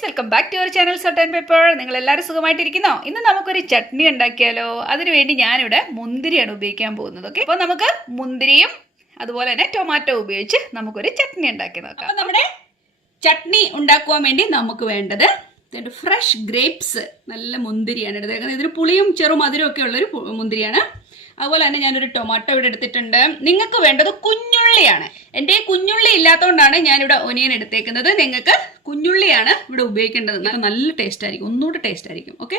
Friends, welcome back to your channel salt and pepper. നിങ്ങൾ എല്ലാവരും സുഖമായിട്ടിരിക്കുന്നോ? ഇന്ന് നമുക്കൊരു ചട്നി ഉണ്ടാക്കിയാലോ? അതിനുവേണ്ടി ഞാനിവിടെ മുന്തിരിയാണ് ഉപയോഗിക്കാൻ പോകുന്നത്. ഓക്കെ, അപ്പോൾ നമുക്ക് മുന്തിരിയും അതുപോലെ തന്നെ ടൊമാറ്റോ ഉപയോഗിച്ച് നമുക്കൊരു ചട്നി ഉണ്ടാക്കി നോക്കാം. അപ്പോൾ നമ്മുടെ ചട്നി ഉണ്ടാക്കുവാൻ വേണ്ടി നമുക്ക് വേണ്ടത് ഫ്രഷ് ഗ്രേപ്സ്, നല്ല മുന്തിരിയാണ് എടുത്തേക്കുന്നത്. ഇതിന് പുളിയും ചെറുമധുരവും ഒക്കെ ഉള്ളൊരു മുന്തിരിയാണ്. അതുപോലെ തന്നെ ഞാനൊരു ടൊമാറ്റോ ഇവിടെ എടുത്തിട്ടുണ്ട്. നിങ്ങൾക്ക് വേണ്ടത് കുഞ്ഞുള്ളിയാണ്. എൻ്റെ കുഞ്ഞുള്ളി ഇല്ലാത്തതുകൊണ്ടാണ് ഞാനിവിടെ ഒനിയൻ എടുത്തേക്കുന്നത്. നിങ്ങൾക്ക് കുഞ്ഞുള്ളിയാണ് ഇവിടെ ഉപയോഗിക്കേണ്ടത്. നല്ല ടേസ്റ്റ് ആയിരിക്കും, ഒന്നുകൂടെ ടേസ്റ്റ് ആയിരിക്കും. ഓക്കെ,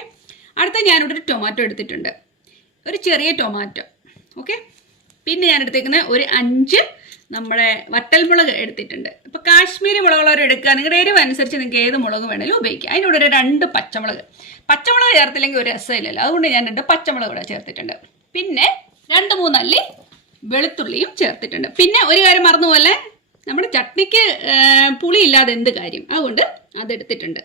അടുത്ത ഞാനിവിടെ ഒരു ടൊമാറ്റോ എടുത്തിട്ടുണ്ട്, ഒരു ചെറിയ ടൊമാറ്റോ. ഓക്കെ, പിന്നെ ഞാൻ എടുത്തേക്കുന്നത് ഒരു 5 നമ്മുടെ വറ്റൽമുളക് എടുത്തിട്ടുണ്ട്. ഇപ്പോൾ കാശ്മീരി മുളകുള്ളവർ എടുക്കുക, നിങ്ങളുടെ എരിവ് അനുസരിച്ച് നിങ്ങൾക്ക് ഏത് മുളക് വേണമെങ്കിലും ഉപയോഗിക്കാം. അതിനോട് ഒരു 2 പച്ചമുളക് ചേർത്തില്ലെങ്കിൽ ഒരു രസമില്ലല്ലോ, അതുകൊണ്ട് ഞാൻ 2 പച്ചമുളക് കൂടെ ചേർത്തിട്ടുണ്ട്. പിന്നെ 2-3 അല്ലി വെളുത്തുള്ളിയും ചേർത്തിട്ടുണ്ട്. പിന്നെ ഒരു കാര്യം മറന്നുപോലെ, നമ്മുടെ ചട്നിക്ക് പുളി ഇല്ലാതെ എന്ത് കാര്യം, അതുകൊണ്ട് അതെടുത്തിട്ടുണ്ട്.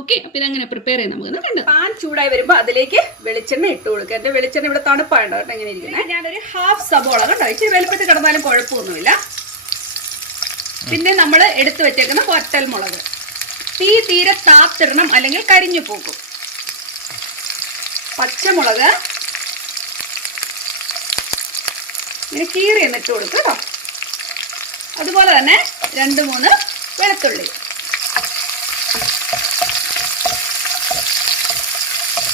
ഓക്കെ, അപ്പം ഇതെങ്ങനെ പ്രിപ്പയർ ചെയ്യാൻ നമുക്ക് കണ്ട്. പാൻ ചൂടായി വരുമ്പോൾ അതിലേക്ക് വെളിച്ചെണ്ണ ഇട്ട് കൊടുക്കുക. എൻ്റെ വെളിച്ചെണ്ണ ഇവിടെ തണുപ്പായിട്ടോ കേട്ടോ, എങ്ങനെ ഇരിക്കുന്നത്. ഞാനൊരു 1/2 സബോള കണ്ടോ, ഇച്ചിരി വലുപ്പത്തിൽ കിടന്നാലും കുഴപ്പമൊന്നുമില്ല. പിന്നെ നമ്മൾ എടുത്തു വെച്ചേക്കുന്ന വറ്റൽമുളക്. തീരെ താത്തിടണം, അല്ലെങ്കിൽ കരിഞ്ഞു പോകും. പച്ചമുളക് ഇങ്ങനെ കീറി എന്നിട്ട് കൊടുക്കുക കേട്ടോ. അതുപോലെ തന്നെ 2-3 വെളുത്തുള്ളി.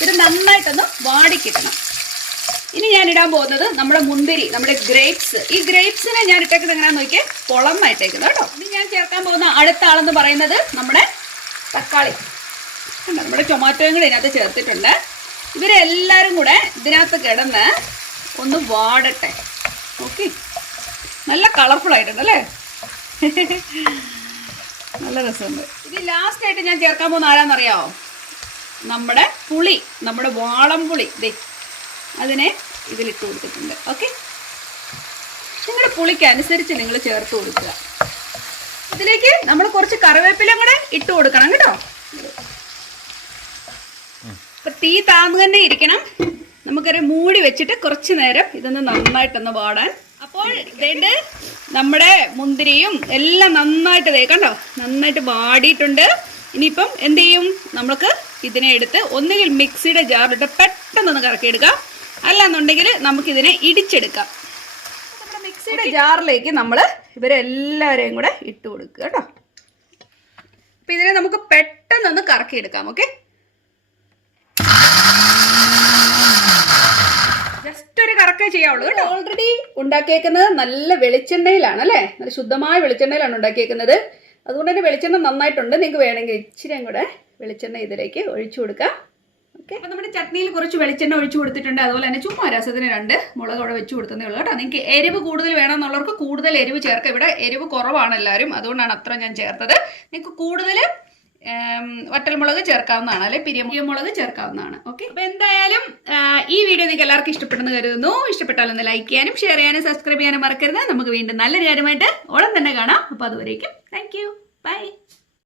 ഇത് നന്നായിട്ടൊന്ന് വാടിക്കിട്ടണം. ഇനി ഞാൻ ഇടാൻ പോകുന്നത് നമ്മുടെ മുന്തിരി, നമ്മുടെ ഗ്രേപ്സ്. ഈ ഗ്രേപ്സിനെ ഞാൻ ഇട്ടേക്കുന്നത് എങ്ങനെയാണെന്ന് നോക്കിയാൽ പൊളന്നായിട്ടേക്കുന്നത് കേട്ടോ. ഇനി ഞാൻ ചേർക്കാൻ പോകുന്ന അടുത്ത ആളെന്ന് പറയുന്നത് നമ്മുടെ തക്കാളി. നമ്മുടെ ടൊമാറ്റോയും കൂടെ ഇതിനകത്ത് ചേർത്തിട്ടുണ്ട്. ഇവരെല്ലാവരും കൂടെ ഇതിനകത്ത് കിടന്ന് ഒന്ന് വാടട്ടെ. ഓക്കെ, നല്ല കളർഫുൾ ആയിട്ടുണ്ടല്ലേ, നല്ല രസമുണ്ട്. ഇത് ലാസ്റ്റ് ആയിട്ട് ഞാൻ ചേർക്കാൻ പോകുന്ന ആരാന്നറിയാമോ? നമ്മുടെ പുളി, നമ്മുടെ വാളംപുളി. ദേ അതിനെ ഇതിലിട്ട് കൊടുത്തിട്ടുണ്ട്. ഓക്കെ, നിങ്ങളുടെ പുളിക്ക് അനുസരിച്ച് നിങ്ങൾ ചേർത്ത് കൊടുക്കുക. ഇതിലേക്ക് നമ്മൾ കുറച്ച് കറിവേപ്പിലയും കൂടെ ഇട്ട് കൊടുക്കണം കേട്ടോ. അപ്പൊ തീ താന്ന് തന്നെ ഇരിക്കണം. നമുക്കൊരു മൂടി വെച്ചിട്ട് കുറച്ച് നേരം ഇതൊന്ന് നന്നായിട്ടൊന്ന് വാടാൻ. അപ്പോൾ ഇതേണ്ട് നമ്മുടെ മുന്തിരിയും എല്ലാം നന്നായിട്ട് കണ്ടോ, നന്നായിട്ട് വാടിയിട്ടുണ്ട്. ഇനിയിപ്പം എന്ത് ചെയ്യും, നമുക്ക് ഇതിനെ എടുത്ത് ഒന്നുകിൽ മിക്സിയുടെ ജാറിലിട്ട് പെട്ടെന്നൊന്ന് കറക്കിയെടുക്കാം, അല്ലാന്നുണ്ടെങ്കിൽ നമുക്കിതിനെ ഇടിച്ചെടുക്കാം. നമ്മുടെ മിക്സിയുടെ ജാറിലേക്ക് നമ്മൾ ഇവരെല്ലാവരെയും കൂടെ ഇട്ട് കൊടുക്കുക കേട്ടോ. അപ്പം ഇതിനെ നമുക്ക് പെട്ടെന്നൊന്ന് കറക്കിയെടുക്കാം. ഓക്കെ, ജസ്റ്റ് ഒരു കറക്കേ ചെയ്യാവുള്ളൂ കേട്ടോ. ഓൾറെഡി ഉണ്ടാക്കിയേക്കുന്നത് നല്ല വെളിച്ചെണ്ണയിലാണ് അല്ലേ, നല്ല ശുദ്ധമായ വെളിച്ചെണ്ണയിലാണ് ഉണ്ടാക്കിയേക്കുന്നത്. അതുകൊണ്ട് തന്നെ വെളിച്ചെണ്ണ നന്നായിട്ടുണ്ട്. നിങ്ങൾക്ക് വേണമെങ്കിൽ ഇച്ചിരിയും കൂടെ വെളിച്ചെണ്ണ ഇതിലേക്ക് ഒഴിച്ചു കൊടുക്കാം. ഓക്കെ, അപ്പം നമ്മുടെ ചട്നിയിൽ കുറച്ച് വെളിച്ചെണ്ണ ഒഴിച്ചു കൊടുത്തിട്ടുണ്ട്. അതുപോലെ തന്നെ ചുമ്മാ രസത്തിന് 2 മുളക് അവിടെ വെച്ച് കൊടുത്തതേ ഉള്ളൂ കേട്ടോ. നിങ്ങൾക്ക് എരിവ് കൂടുതൽ വേണമെന്നുള്ളവർക്ക് കൂടുതൽ എരിവ് ചേർക്കാം. ഇവിടെ എരിവ് കുറവാണ് എല്ലാവരും, അതുകൊണ്ടാണ് അത്ര ഞാൻ ചേർത്തത്. നിങ്ങൾക്ക് കൂടുതൽ വറ്റൽമുളക് ചേർക്കാവുന്നതാണ്, അല്ലെ പിരിയമുളക് ചേർക്കാവുന്നതാണ്. ഓക്കെ, അപ്പൊ എന്തായാലും ഈ വീഡിയോ നിങ്ങൾക്ക് എല്ലാവർക്കും ഇഷ്ടപ്പെട്ടെന്ന് കരുതുന്നു. ഇഷ്ടപ്പെട്ടാലൊന്ന് ലൈക്ക് ചെയ്യാനും ഷെയർ ചെയ്യാനും സബ്സ്ക്രൈബ് ചെയ്യാനും മറക്കരുത്. നമുക്ക് വീണ്ടും നല്ലൊരു കാര്യമായിട്ട് ഉടൻ തന്നെ കാണാം. അപ്പൊ അതുവരേക്കും താങ്ക് യു, ബൈ.